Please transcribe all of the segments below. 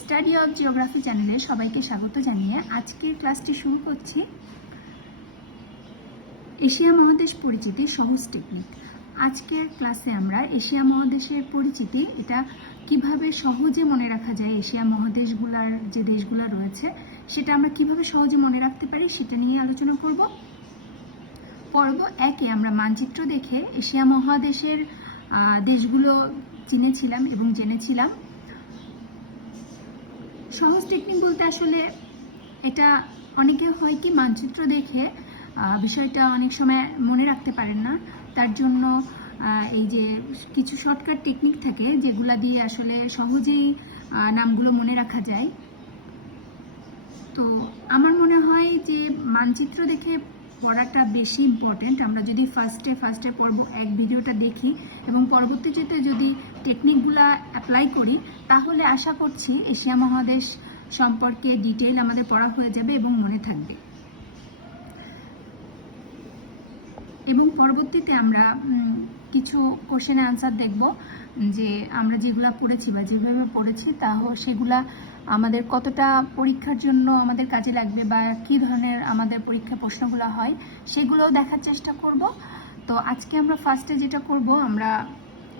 Study of geography চ্যানেলে সবাইকে স্বাগত জানিয়ে আজকের ক্লাসটি শুরু করছি। এশিয়া মহাদেশ পরিচিতি সহজ টেকনিক। আজকের ক্লাসে আমরা এশিয়া মহাদেশের পরিচিতি, এটা কীভাবে সহজে মনে রাখা যায় এশিয়া মহাদেশগুলার যে দেশগুলো রয়েছে, সেটা আমরা কীভাবে সহজে মনে রাখতে পারি সেটা নিয়ে আলোচনা করব। পর্ব একে আমরা মানচিত্র দেখে এশিয়া মহাদেশের দেশগুলো চিনেছিলাম এবং জেনেছিলাম। সহজ টেকনিক বলতে আসলে এটা অনেকে হয় কি মানচিত্র দেখে বিষয়টা অনেক সময় মনে রাখতে পারেন না। তার জন্য এই যে কিছু শর্টকাট টেকনিক থাকে যেগুলা দিয়ে আসলে সহজেই নামগুলো মনে রাখা যায়। তো আমার মনে হয় যে মানচিত্র দেখে পড়াটা বেশি ইম্পর্টেন্ট আমরা যদি ফার্স্টে ফার্স্টে পর্ব এক ভিডিওটা দেখি এবং পরবর্তীতে যদি টেকনিকগুলা অ্যাপ্লাই করি, তাহলে আশা করছি এশিয়া মহাদেশ সম্পর্কে ডিটেইল আমাদের পড়া হয়ে যাবে এবং মনে থাকবে। এবং পরবর্তীতে আমরা কিছু কোশ্চেন অ্যান্সার দেখব, যে আমরা যেগুলা পড়েছি বা যেভাবে পড়েছি, তা হ- সেগুলা আমাদের কতটা পরীক্ষার জন্য আমাদের কাজে লাগবে বা কী ধরনের আমাদের পরীক্ষা প্রশ্নগুলো হয়, সেগুলোও দেখার চেষ্টা করব। তো আজকে আমরা ফার্স্টে যেটা করব, আমরা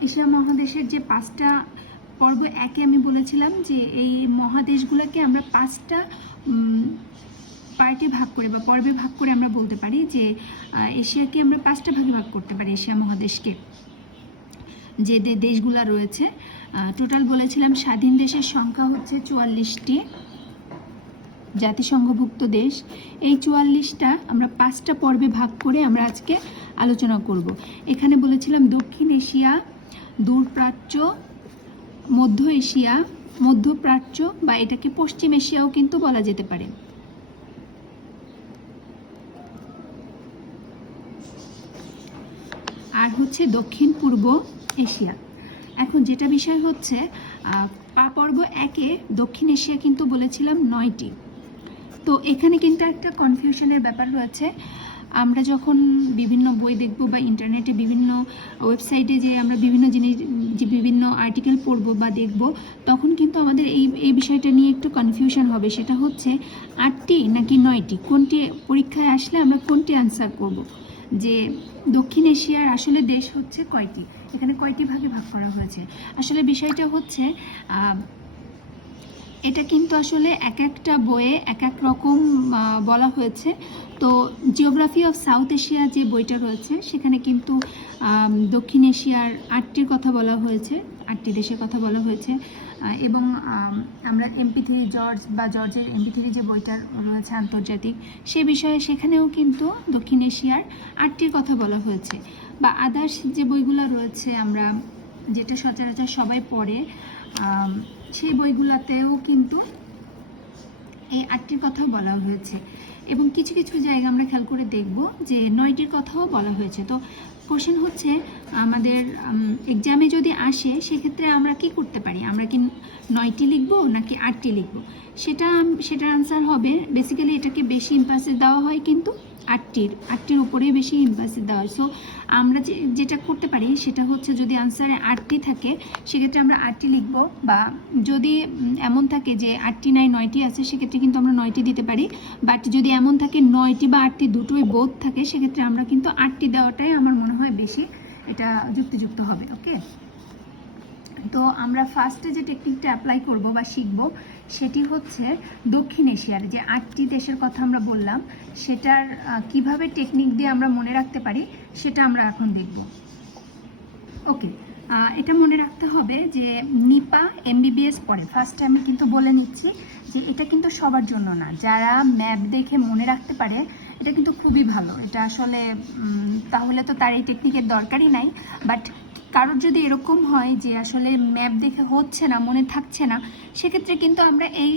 এশিয়া মহাদেশের যে পাঁচটা পর্ব, একে আমি বলেছিলাম যে এই মহাদেশগুলোকে আমরা পাঁচটা পার্টে ভাগ করে বা পর্বে ভাগ করে আমরা বলতে পারি যে এশিয়াকে আমরা পাঁচটা ভাগে ভাগ করতে পারি, এশিয়া মহাদেশকে। যে দেশগুলা রয়েছে টোটাল বলেছিলাম স্বাধীন দেশের সংখ্যা হচ্ছে চুয়াল্লিশটি জাতিসংঘভুক্ত দেশ। এই চুয়াল্লিশটা আমরা পাঁচটা পর্বে ভাগ করে আমরা আজকে আলোচনা করব। এখানে বলেছিলাম দক্ষিণ এশিয়া, দূরপ্রাচ্য, মধ্য এশিয়া, মধ্যপ্রাচ্য বা এটাকে পশ্চিম এশিয়াও কিন্তু বলা যেতে পারে। হচ্ছে দক্ষিণ পূর্ব এশিয়া। এখন যেটা বিষয় হচ্ছে পর্ব একে দক্ষিণ এশিয়া কিন্তু বলেছিলাম নয়টি। তো এখানে কিন্তু একটা কনফিউশনের ব্যাপার রয়েছে। আমরা যখন বিভিন্ন বই দেখব বা ইন্টারনেটে বিভিন্ন ওয়েবসাইটে যে আমরা বিভিন্ন জিনিস, যে বিভিন্ন আর্টিকেল পড়ব বা দেখব, তখন কিন্তু আমাদের এই এই বিষয়টা নিয়ে একটু কনফিউশন হবে। সেটা হচ্ছে আটটি নাকি নয়টি? কোনটি পরীক্ষায় আসলে আমরা কোনটি অ্যান্সার করব? যে দক্ষিণ এশিয়ার আসলে দেশ হচ্ছে কয়টি? এখানে কয়টি ভাগে ভাগ করা হয়েছে? আসলে বিষয়টা হচ্ছে এটা কিন্তু আসলে এক একটা বইয়ে এক এক রকম বলা হয়েছে। তো জিওগ্রাফি অফ সাউথ এশিয়া যে বইটা রয়েছে, সেখানে কিন্তু দক্ষিণ এশিয়ার আটটির কথা বলা হয়েছে। আটটি দেশের কথা বলা হয়েছে। এবং আমরা এমপি থ্রি জর্জ বা জর্জের এমপি থ্রি যে বইটা রয়েছে আন্তর্জাতিক, সে বিষয়ে সেখানেও কিন্তু দক্ষিণ এশিয়ার আটটির কথা বলা হয়েছে। বা আদার্স যে বইগুলো রয়েছে, আমরা যেটা সচরাচর সবাই পড়ে সেই বইগুলোতেও কিন্তু এই আটটির কথাও বলা হয়েছে। এবং কিছু কিছু জায়গা আমরা খেয়াল করে দেখব যে নয়টির কথাও বলা হয়েছে। তো কোশ্চেন হচ্ছে, আমাদের এক্সামে যদি আসে, সেক্ষেত্রে আমরা কি করতে পারি? আমরা কি নয়টি লিখব নাকি আটটি লিখব? সেটা, সেটার আনসার হবে বেসিক্যালি এটাকে বেশি ইম্পাসেস দেওয়া হয় কিন্তু আটটির আটটির উপরেই বেশি ইম্পাসেস দেওয়া হয়। সো আমরা যে, যেটা করতে পারি সেটা হচ্ছে যদি আনসারে আটটি থাকে, সেক্ষেত্রে আমরা আটটি লিখব বা যদি এমন থাকে যে আটটি নাই, নয়টি আছে, সেক্ষেত্রে কিন্তু আমরা নয়টি দিতে পারি। বাট যদি এমন থাকে নয়টি বা আটটি দুটোই বোধ থাকে, সেক্ষেত্রে আমরা কিন্তু আটটি দেওয়াটাই আমার মনে হয় বেশি এটা যুক্তিযুক্ত হবে ওকে তো আমরা ফার্স্টে যে টেকনিকটা অ্যাপ্লাই করব বা শিখব, সেটি হচ্ছে দক্ষিণ এশিয়ার যে আটটি দেশের কথা আমরা বললাম, সেটার কীভাবে টেকনিক দিয়ে আমরা মনে রাখতে পারি, সেটা আমরা এখন দেখব। ওকে এটা মনে রাখতে হবে যে নিপা এমবিবিএস পড়ে। ফার্স্টে আমি কিন্তু বলে নিচ্ছি যে এটা কিন্তু সবার জন্য না। যারা ম্যাপ দেখে মনে রাখতে পারে, এটা কিন্তু খুবই ভালো। এটা আসলে তাহলে তো তার এই টেকনিকের দরকারই নাই। বাট কারোর যদি এরকম হয় যে আসলে ম্যাপ দেখে হচ্ছে না, মনে থাকছে না, সেক্ষেত্রে কিন্তু আমরা এই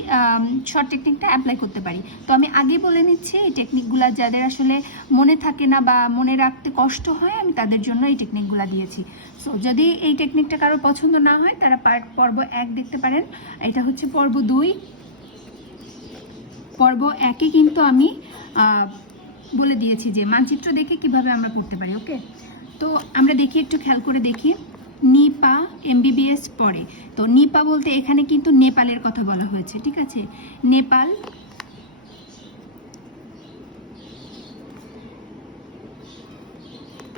শর্ট টেকনিকটা অ্যাপ্লাই করতে পারি। তো আমি আগে বলে নিচ্ছি, এই টেকনিকগুলো যাদের আসলে মনে থাকে না বা মনে রাখতে কষ্ট হয়, আমি তাদের জন্য এই টেকনিকগুলো দিয়েছি। সো যদি এই টেকনিকটা কারও পছন্দ না হয়, তারা পার্ট পর্ব এক দেখতে পারেন। এটা হচ্ছে পর্ব দুই। পর্ব একে কিন্তু আমি বলে দিয়েছি যে মানচিত্র দেখে কীভাবে আমরা করতে পারি ওকে তো আমরা দেখি, একটু খেয়াল করে দেখি। নিপা এমবিবিএস পড়ে। তো নিপা বলতে এখানে কিন্তু নেপালের কথা বলা হয়েছে, ঠিক আছে? নেপাল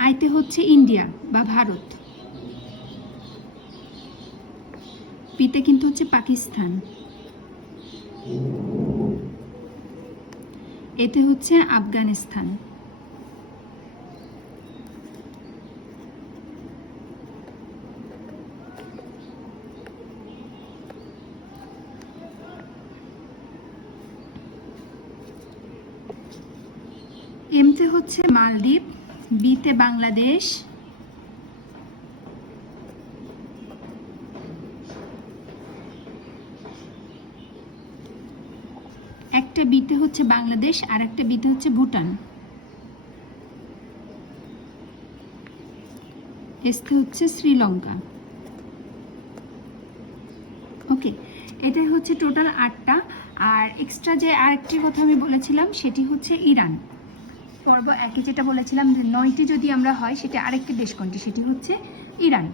আইতে হচ্ছে ইন্ডিয়া বা ভারত। পিতে কিন্তু হচ্ছে পাকিস্তান। এতে হচ্ছে আফগানিস্তান এমতে হচ্ছে মালদ্বীপ, বিতে বাংলাদেশ। একটা বিতে হচ্ছে বাংলাদেশ আর একটা বিতে হচ্ছে ভুটান। এসতে হচ্ছে শ্রীলঙ্কা। ওকে, এটাই হচ্ছে টোটাল আটটা। আর এক্সট্রা যে আরেকটি কথা আমি বলেছিলাম, সেটি হচ্ছে ইরান। পর্ব একে যেটা বলেছিলাম যে নয়টি যদি আমরা হয়, সেটা আরেকটি দেশ কোনটি? সেটি হচ্ছে ইরান।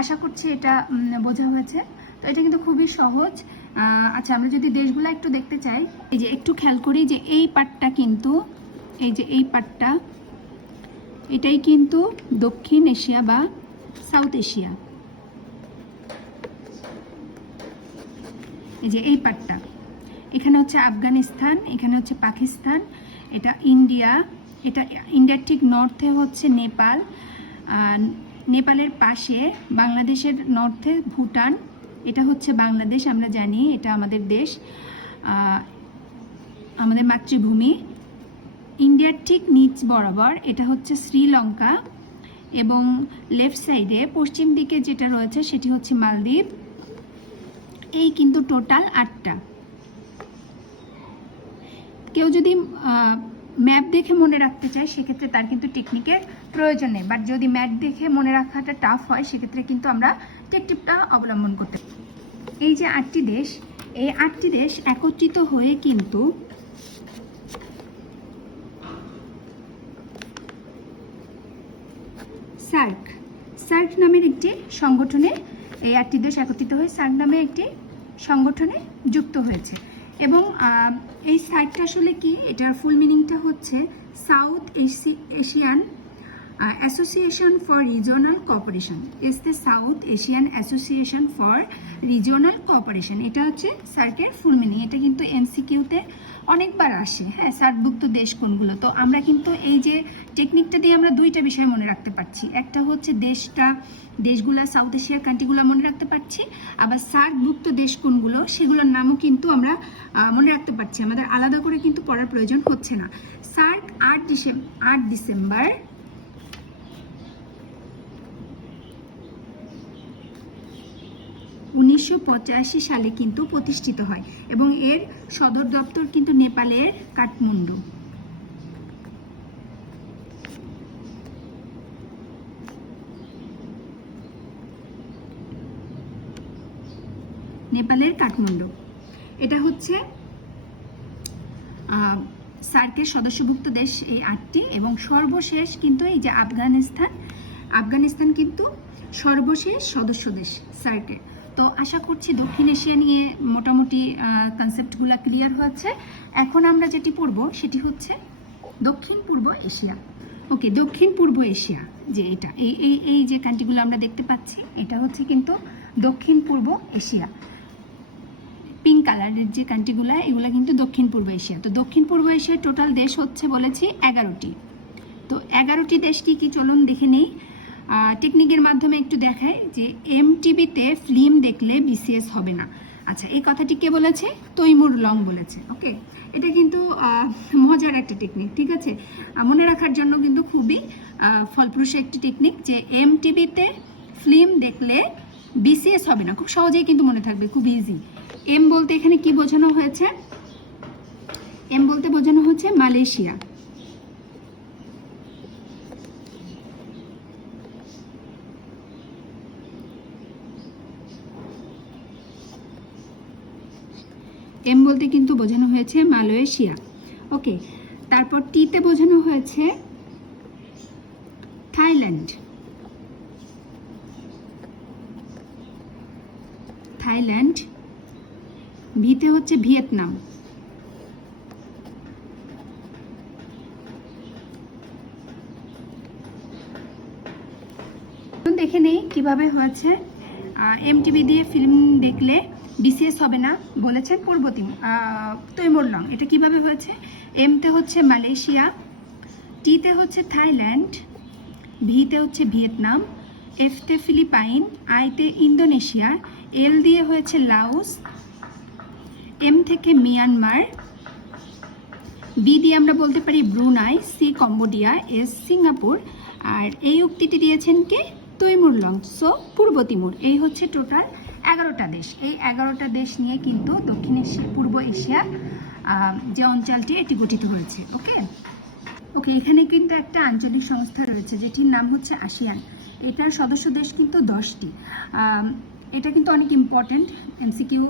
আশা করছি এটা বোঝা হয়েছে। তো এটা কিন্তু খুবই সহজ। আচ্ছা আমরা যদি দেশগুলো একটু দেখতে চাই। এই যে একটু খেয়াল করি যে এই পাটটা কিন্তু, এই যে এই পাটটা, এটাই কিন্তু দক্ষিণ এশিয়া বা সাউথ এশিয়া। এই যে এই পাটটা। এখানে হচ্ছে আফগানিস্তান, এখানে হচ্ছে পাকিস্তান, এটা ইন্ডিয়া এটা ইন্ডিয়ার ঠিক নর্থে হচ্ছে নেপাল নেপালের পাশে বাংলাদেশের নর্থে ভুটান, এটা হচ্ছে বাংলাদেশ, আমরা জানি এটা আমাদের দেশ আমাদের মাতৃভূমি। ইন্ডিয়ার ঠিক নিচ বরাবর এটা হচ্ছে শ্রীলঙ্কা এবং লেফট সাইডে পশ্চিম দিকে যেটা রয়েছে সেটি হচ্ছে মালদ্বীপ। এই কিন্তু টোটাল আটটা। কেউ যদি ম্যাপ দেখে মনে রাখতে চায়, সেক্ষেত্রে তার কিন্তু টেকনিকের প্রয়োজন নেই। বাট যদি ম্যাপ দেখে মনে রাখাটা টাফ হয়, সেক্ষেত্রে কিন্তু আমরা টেকটিপটা অবলম্বন করতে এই যে আটটি দেশ, এই আটটি দেশ একত্রিত হয়ে কিন্তু সার্ক সার্ক নামের একটি সংগঠনে এই আটটি দেশ একত্রিত হয়ে সার্ক নামে একটি সংগঠনে যুক্ত হয়েছে। এবং এই সাইটটা আসলে কি? এটার ফুল মিনিংটা হচ্ছে south Asian association for regional cooperation is the south Asian association for regional cooperation এটা হচ্ছে সার্কের ফুল মিনিং এটা কিন্তু এমসিকিউতে অনেকবার আসে। হ্যাঁ সার্কভুক্ত দেশ কোনগুলো? তো আমরা কিন্তু এই যে টেকনিকটা দিয়ে আমরা দুইটা বিষয় মনে রাখতে পারছি। একটা হচ্ছে দেশটা, দেশগুলা সাউথ এশিয়ার কান্ট্রিগুলো মনে রাখতে পারছি। আবার সার্কভুক্ত দেশ কোনগুলো, সেগুলোর নামও কিন্তু আমরা মনে রাখতে পারছি। আমাদের আলাদা করে কিন্তু পড়ার প্রয়োজন হচ্ছে না। সার্ক আট ডিসেম্বর আট ডিসেম্বর উনিশশো পঁচাশি সালে কিন্তু প্রতিষ্ঠিত হয় এবং এর সদর দপ্তর কিন্তু নেপালের কাঠমান্ডু। নেপালের কাঠমান্ডু। এটা হচ্ছে সার্কের সদস্যভুক্ত দেশ এই আটটি এবং সর্বশেষ কিন্তু এই যে আফগানিস্তান আফগানিস্তান কিন্তু সর্বশেষ সদস্য দেশ সার্কের। তো আশা করছি দক্ষিণ এশিয়া নিয়ে মোটামুটি কনসেপ্টগুলো ক্লিয়ার হয়েছে। এখন আমরা যেটি পড়ব সেটি হচ্ছে দক্ষিণ পূর্ব এশিয়া। ওকে দক্ষিণ পূর্ব এশিয়া, যে এটা, এই এই এই যে কান্ট্রিগুলো আমরা দেখতে পাচ্ছি, এটা হচ্ছে কিন্তু দক্ষিণ পূর্ব এশিয়া। পিঙ্ক কালারের যে কান্ট্রিগুলো এগুলো কিন্তু দক্ষিণ পূর্ব এশিয়া। তো দক্ষিণ পূর্ব এশিয়ার টোটাল দেশ হচ্ছে বলেছি এগারোটি। তো এগারোটি দেশ কি কি চলুন দেখে নেই। টেকনিকের মাধ্যমে একটু দেখায় যে এমটিভিতে ফিল্ম দেখলে বিসিএস হবে না। আচ্ছা এই কথাটি কে বলেছে? তৈমুর লং বলেছে ওকে এটা কিন্তু মজার একটা টেকনিক ঠিক আছে? মনে রাখার জন্য কিন্তু খুবই ফলপ্রসূ একটি টেকনিক যে এম টিভিতে ফিল্ম দেখলে বিসিএস হবে না। খুব সহজেই কিন্তু মনে থাকবে, খুব ইজি এম বলতে এখানে কি বোঝানো হয়েছে? এম বলতে বোঝানো হচ্ছে মালয়েশিয়া। এম বলতে কিন্তু বোঝানো হয়েছে মালয়েশিয়া। ওকে তারপর টিতে বোঝানো হয়েছে থাইল্যান্ড। থাইল্যান্ড ভিতে হচ্ছে ভিয়েতনাম। দেখে নেই কীভাবে হয়েছে। এমটিভি দিয়ে ফিল্ম দেখলে বিসিএস হবে না বলেছেন পূর্বতী তৈমুরলং এটা কীভাবে হয়েছে? এমতে হচ্ছে মালয়েশিয়া টিতে হচ্ছে থাইল্যান্ড ভিতে হচ্ছে ভিয়েতনাম এফতে ফিলিপাইন আইতে ইন্দোনেশিয়া এল দিয়ে হয়েছে লাউস এম থেকে মিয়ানমার বি দিয়ে আমরা বলতে পারি Brunei C Cambodia S Singapore, আর এই উক্তিটি দিয়েছেন কে? তৈমুর লং। সো পূর্ব তিমুর এই হচ্ছে টোটাল এগারোটা দেশ। এই এগারোটা দেশ নিয়ে কিন্তু দক্ষিণ এশিয়া, পূর্ব এশিয়া যে অঞ্চলটি, এটি গঠিত হয়েছে, ওকে? ওকে, এখানে কিন্তু একটা আঞ্চলিক সংস্থা রয়েছে, যেটির নাম হচ্ছে আসিয়ান। এটার সদস্য দেশ কিন্তু দশটি। এটা কিন্তু অনেক ইম্পর্টেন্ট এমসিকিউ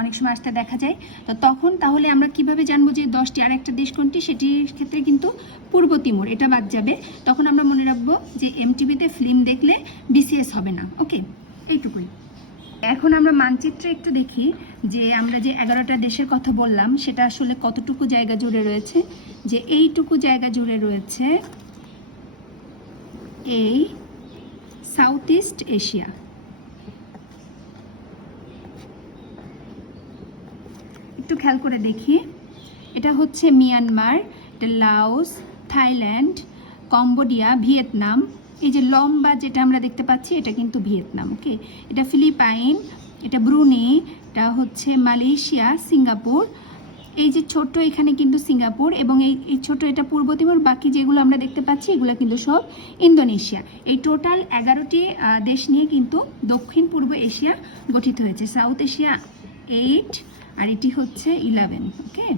অনেক সময় আসতে দেখা যায়। তো তখন তাহলে আমরা কীভাবে জানব যে দশটি আর একটা দেশ কোনটি? সেটির ক্ষেত্রে কিন্তু পূর্ব তিমুর, এটা বাদ যাবে। তখন আমরা মনে রাখব যে এমটিভিতে ফিল্ম দেখলে বিসিএস হবে না, ওকে? এইটুকুই। এখন আমরা মানচিত্রে একটু দেখি যে আমরা যে এগারোটা দেশের কথা বললাম, সেটা আসলে কতটুকু জায়গা জুড়ে রয়েছে? যে এইটুকু জায়গা জুড়ে রয়েছে এই সাউথ ইস্ট এশিয়া একটু খেয়াল করে দেখি। এটা হচ্ছে মিয়ানমার, এটা লাওস, থাইল্যান্ড, কম্বোডিয়া, ভিয়েতনাম। এই যে লম্বা যেটা আমরা দেখতে পাচ্ছি, এটা কিন্তু ভিয়েতনাম ওকে এটা ফিলিপাইন, এটা ব্রুনে, এটা হচ্ছে মালয়েশিয়া, সিঙ্গাপুর। এই যে ছোট্ট এখানে কিন্তু সিঙ্গাপুর এবং এই এই ছোট এটা পূর্ব তিমুর, বাকি যেগুলো আমরা দেখতে পাচ্ছি, এগুলো কিন্তু সব ইন্দোনেশিয়া। এই টোটাল এগারোটি দেশ নিয়ে কিন্তু দক্ষিণ পূর্ব এশিয়া গঠিত হয়েছে। সাউথ এশিয়া এইট আর এটি হচ্ছে ইলেভেন ওকে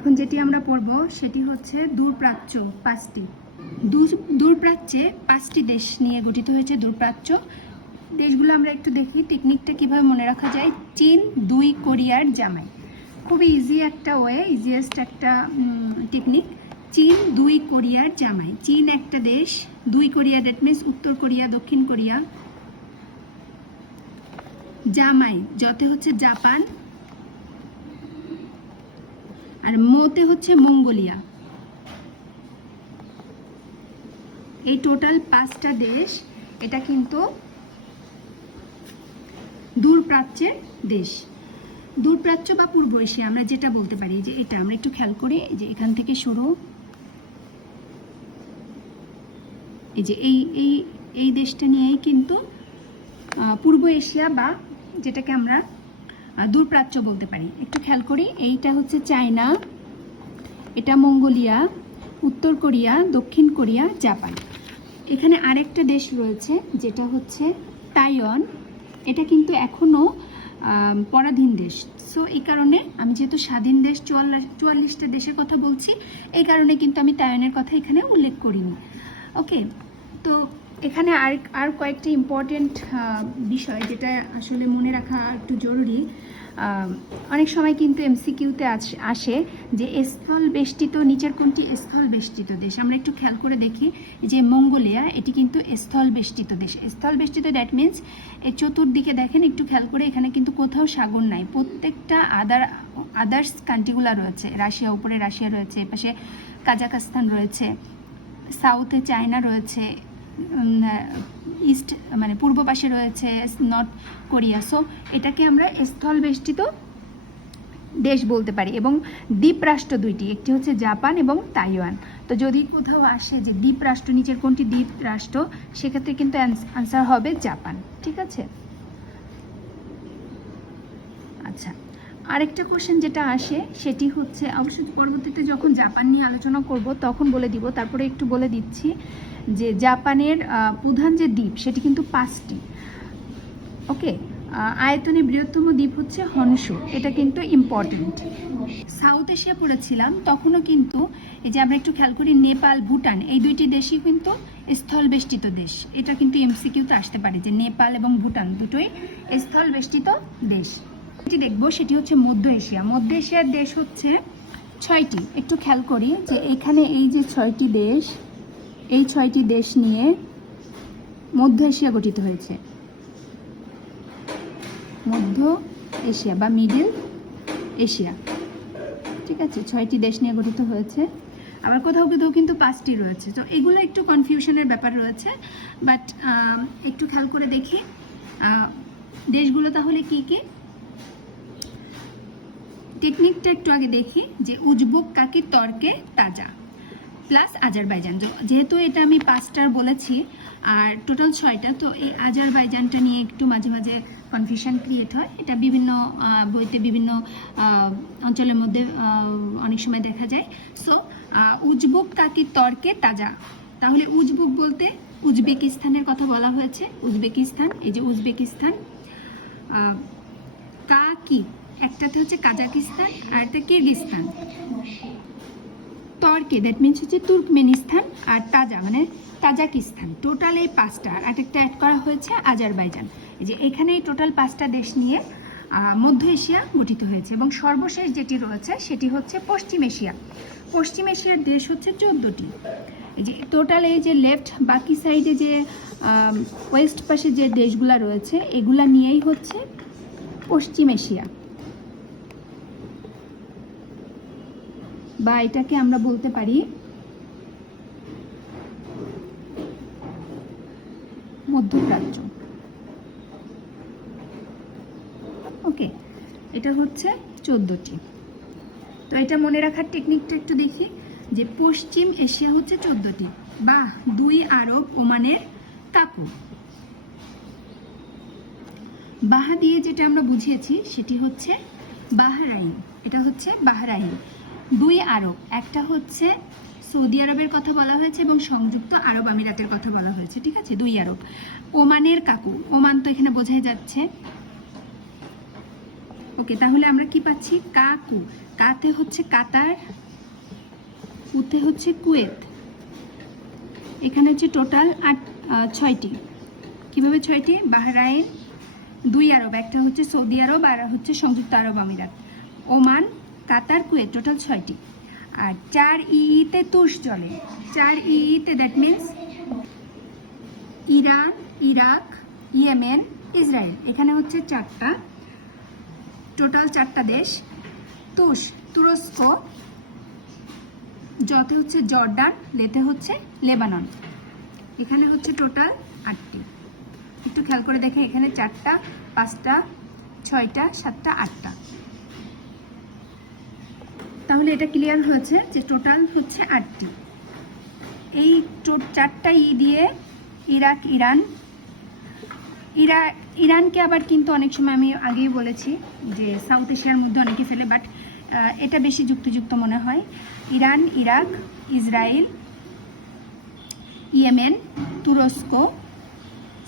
এখন যেটি আমরা পড়ব সেটি হচ্ছে দূরপ্রাচ্য পাঁচটি। দূরপ্রাচ্যে পাঁচটি দেশ নিয়ে গঠিত হয়েছে দূরপ্রাচ্য। দেশগুলো আমরা একটু দেখি টেকনিকটা কীভাবে মনে রাখা যায়? চীন, দুই, কোরিয়ার জামাই। খুবই ইজি একটা ওয়ে ইজিয়েস্ট একটা টেকনিক চীন, দুই, কোরিয়ার জামাই। চীন একটা দেশ, দুই কোরিয়া দ্যাট মিনস উত্তর কোরিয়া, দক্ষিণ কোরিয়া। জামাই, যতে হচ্ছে জাপান আর মোতে হচ্ছে মঙ্গোলিয়া। এই টোটাল পাঁচটা দেশ, এটা কিন্তু দূরপ্রাচ্যের দেশ। দূরপ্রাচ্য বা পূর্ব এশিয়া, আমরা যেটা বলতে পারি যে এটা, আমরা একটু খেয়াল করি যে এখান থেকে শুরু এই যে এই এই এই দেশটা নিয়েই কিন্তু পূর্ব এশিয়া বা যেটাকে আমরা দূরপ্রাচ্য বলতে পারি। একটু খেয়াল করি, এইটা হচ্ছে চায়না, এটা মঙ্গোলিয়া, উত্তর কোরিয়া, দক্ষিণ কোরিয়া, জাপান। এখানে আরেকটা দেশ রয়েছে, যেটা হচ্ছে তাইওয়ান। এটা কিন্তু এখনও পরাধীন দেশ। সো এই কারণে আমি যেহেতু স্বাধীন দেশ চুয়াল্লিশ চুয়াল্লিশটা দেশের কথা বলছি, এই কারণে কিন্তু আমি তাইওয়ানের কথা এখানে উল্লেখ করিনি। ওকে তো এখানে আর আর কয়েকটি ইম্পর্টেন্ট বিষয় যেটা আসলে মনে রাখা একটু জরুরি অনেক সময় কিন্তু এমসিকিউতে আসে যে স্থল বেষ্টিত, নিচের কোনটি স্থল বেষ্টিত দেশ? আমরা একটু খেয়াল করে দেখি যে মঙ্গোলিয়া, এটি কিন্তু স্থল বেষ্টিত দেশ। স্থল বেষ্টিত দ্যাট মিন্স এর চতুর্দিকে দেখেন, একটু খেয়াল করে এখানে কিন্তু কোথাও সাগর নাই। প্রত্যেকটা আদার আদার্স কান্ট্রিগুলা রয়েছে। রাশিয়া, উপরে রাশিয়া রয়েছে, এপাশে কাজাকস্তান রয়েছে সাউথে চায়না রয়েছে ইস্ট মানে পূর্ব পাশে রয়েছে নর্থ কোরিয়া সো এটাকে আমরা স্থল বেষ্টিত দেশ বলতে পারি এবং দ্বীপরাষ্ট্র দুইটি, একটি হচ্ছে জাপান এবং তাইওয়ান। তো যদি কোথাও আসে যে দ্বীপরাষ্ট্র, নিচের কোনটি দ্বীপরাষ্ট্র, সেক্ষেত্রে কিন্তু আনসার হবে জাপান। ঠিক আছে? আচ্ছা। আরেকটা কোশ্চেন যেটা আসে, সেটি হচ্ছে অবশ্যই পরবর্তীতে যখন জাপান নিয়ে আলোচনা করব, তখন বলে দিব, তারপরে একটু বলে দিচ্ছি যে জাপানের প্রধান যে দ্বীপ, সেটি কিন্তু পাঁচটি। ওকে? আয়তনে বৃহত্তম দ্বীপ হচ্ছে হনসু এটা কিন্তু ইম্পর্টেন্ট সাউথ এশিয়া পড়েছিলাম, তখনও কিন্তু এই যে আমরা একটু খেয়াল করি, নেপাল, ভুটান, এই দুইটি দেশই কিন্তু স্থল বেষ্টিত দেশ। এটা কিন্তু এমসিকিউতে আসতে পারে যে নেপাল এবং ভুটান দুটোই স্থল বেষ্টিত দেশ। যেটি দেখব সেটি হচ্ছে মধ্য এশিয়া। মধ্য এশিয়ার দেশ হচ্ছে ছয়টি। একটু খেয়াল করি যে এখানে এই যে ছয়টি দেশ, এই ছয়টি দেশ নিয়ে মধ্য এশিয়া গঠিত হয়েছে। মধ্য এশিয়া বা মিডল এশিয়া। ঠিক আছে, ছয়টি দেশ নিয়ে গঠিত হয়েছে। আবার কোথাও কোথাও কিন্তু পাঁচটি রয়েছে। তো এগুলো একটু কনফিউশনের ব্যাপার রয়েছে বাট একটু খেয়াল করে দেখি। দেশগুলো তাহলে কি কি? টেকনিকটা একটু আগে দেখি যে উজবুক কাকি তর্কে তাজা প্লাস আজারবাইজান। যেহেতু এটা আমি পাঁচটার বলেছি, আর টোটাল ছয়টা, তো এই আজারবাইজানটা নিয়ে একটু মাঝে মাঝে কনফিউশন ক্রিয়েট হয়। এটা বিভিন্ন বইতে বিভিন্ন অঞ্চলের মধ্যে অনেক সময় দেখা যায়। সো উজবুক কাকি তর্কে তাজা? তাহলে উজবুক বলতে উজবেকিস্তানের কথা বলা হয়েছে। উজবেকিস্তান, এই যে উজবেকিস্তান কাকি একটাতে হচ্ছে কাজাকিস্তান আর একটা কিরগিস্তান। তর্কে দ্যাট মিনস হচ্ছে তুর্কমেনিস্তান আর তাজা মানে তাজাকিস্তান। টোটাল এই পাঁচটা, আর একটা অ্যাড করা হয়েছে আজারবাইজান। এই যে এখানে এই টোটাল পাঁচটা দেশ নিয়ে মধ্য এশিয়া গঠিত হয়েছে এবং সর্বশেষ যেটি রয়েছে সেটি হচ্ছে পশ্চিম এশিয়া। পশ্চিম এশিয়ার দেশ হচ্ছে চোদ্দোটি। এই যে টোটাল এই যে লেফট বাকি সাইডে যে ওয়েস্ট পাশে যে দেশগুলা রয়েছে, এগুলা নিয়েই হচ্ছে পশ্চিম এশিয়া। বা এটাকে আমরা বলতে পারি মধ্যপ্রাচ্য। ওকে, এটা হচ্ছে চোদ্দোটি। তো এটা মনে রাখার টেকনিকটা একটু দেখি, যে পশ্চিম এশিয়া হচ্ছে চোদ্দোটি, বা দুই আরব ওমানের কাকু বাহা দিয়ে যেটা আমরা বুঝিয়েছি, সেটি হচ্ছে বাহরাইন, এটা হচ্ছে বাহরাইন। দুই আরব। একটা হচ্ছে সৌদি আরবের কথা বলা হয়েছে এবং সংযুক্ত আরব আমিরাতের কথা বলা হয়েছে, ঠিক আছে? দুই আরব। ওমানের কাকু, ওমান তো এখানে বোঝাই যাচ্ছে। ওকে, তাহলে আমরা কি পাচ্ছি? কাকু। কাতে হচ্ছে কাতার কুতে হচ্ছে কুয়েত। এখানে হচ্ছে টোটাল আট ছয়টি। কীভাবে ছয়টি? বাহরাইন, দুই আরব। একটা হচ্ছে সৌদি আরব আর হচ্ছে সংযুক্ত আরব আমিরাত। ওমান কাতার কুয়েত, টোটাল ছয়টি। আর চার ইতে তুষ জলে চার ইতে that means Iran, Iraq, Yemen, Israel. এখানে হচ্ছে চারটা। টোটাল চারটা দেশ। তুষ, তুরস্ক, যতে হচ্ছে জর্ডান, লেতে হচ্ছে লেবানন। এখানে হচ্ছে টোটাল আটটি। একটু খেয়াল করে দেখে, এখানে চারটা, পাঁচটা, ছয়টা, সাতটা, আটটা। তাহলে এটা ক্লিয়ার হয়েছে যে টোটাল হচ্ছে আটটি। এই চারটা ই দিয়ে ইরাক, ইরান। ইরা, ইরানকে আবার কিন্তু অনেক সময় আমি আগেই বলেছি যে সাউথ এশিয়ার মধ্যে অনেকে ফেলে বাট এটা বেশি যুক্তিযুক্ত মনে হয়। ইরান, ইরাক, ইসরায়েল, ইয়েমেন, তুরস্ক,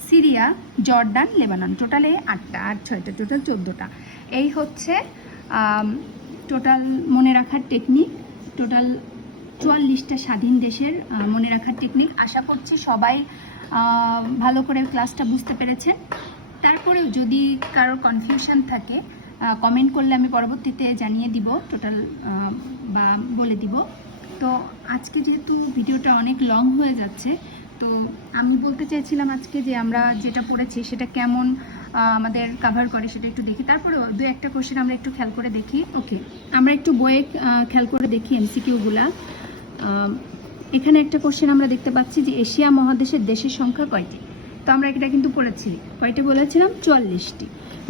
সিরিয়া জর্ডান লেবানন। টোটালে আটটা, আট, ছয়টা টোটাল চোদ্দোটা। এই হচ্ছে টোটাল মনে রাখার টেকনিক টোটাল চুয়াল্লিশটা স্বাধীন দেশের মনে রাখার টেকনিক আশা করছি সবাই ভালো করে ক্লাসটা বুঝতে পেরেছেন। তারপরেও যদি কারোর কনফিউশন থাকে কমেন্ট করলে আমি পরবর্তীতে জানিয়ে দিব টোটাল বা বলে দিব। তো আজকে যেহেতু ভিডিওটা অনেক লং হয়ে যাচ্ছে, তো আমি বলতে চাইছিলাম আজকে যে আমরা যেটা পড়েছি সেটা কেমন আমাদের কাভার করে সেটা একটু দেখি। তারপরে দু একটা কোশ্চেন আমরা একটু খেয়াল করে দেখি। ওকে আমরা একটু আহ, খেয়াল করে দেখি এমসিকিউগুলা এখানে একটা কোশ্চেন আমরা দেখতে পাচ্ছি যে এশিয়া মহাদেশের দেশের সংখ্যা কয়টি? তো আমরা এটা কিন্তু পড়েছি। কয়টি বলেছিলাম? চুয়াল্লিশটি।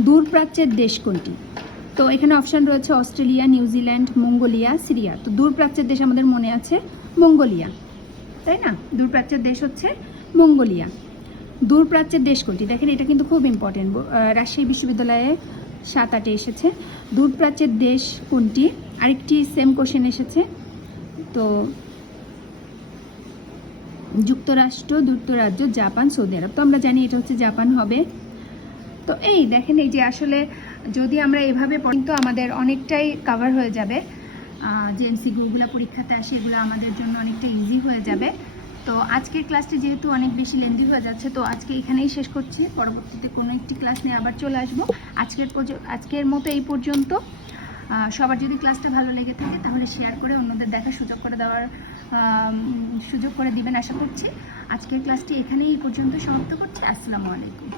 দূরপ্রাচ্যের দেশ কোনটি? তো এখানে অপশান রয়েছে অস্ট্রেলিয়া নিউজিল্যান্ড মঙ্গোলিয়া সিরিয়া। তো দূরপ্রাচ্যের দেশ আমাদের মনে আছে মঙ্গোলিয়া। তাই না? দূরপ্রাচ্যের দেশ হচ্ছে মঙ্গোলিয়া। দূরপ্রাচ্যের দেশ কোনটি দেখেন, এটা কিন্তু খুব ইম্পর্টেন্ট রাজশাহী বিশ্ববিদ্যালয়ে সাত আটে এসেছে। দূরপ্রাচ্যের দেশ কোনটি? আরেকটি সেম কোশ্চেন এসেছে। তো যুক্তরাষ্ট্র যুক্তরাজ্য জাপান, সৌদি আরব। তো আমরা জানি এটা হচ্ছে জাপান হবে। তো এই দেখেন, এই যে আসলে যদি আমরা এভাবে পড়ি তো আমাদের অনেকটাই কাভার হয়ে যাবে। যে এমসিকিউগুলো পরীক্ষাতে আসে, এগুলো আমাদের জন্য অনেকটা ইজি হয়ে যাবে। তো আজকের ক্লাসটি যেহেতু অনেক বেশি লেন্দি হয়ে যাচ্ছে, তো আজকে এখানেই শেষ করছি। পরবর্তীতে কোনো একটি ক্লাস নিয়ে আবার চলে আসব। আজকের আজকের মতো এই পর্যন্ত। সবার যদি ক্লাসটা ভালো লেগে থাকে, তাহলে শেয়ার করে অন্যদের দেখার সুযোগ করে দেওয়ার সুযোগ করে দিবেন আশা করছি। আজকের ক্লাসটি এখানেই এই পর্যন্ত সমাপ্ত করছি। আসসালামু আলাইকুম।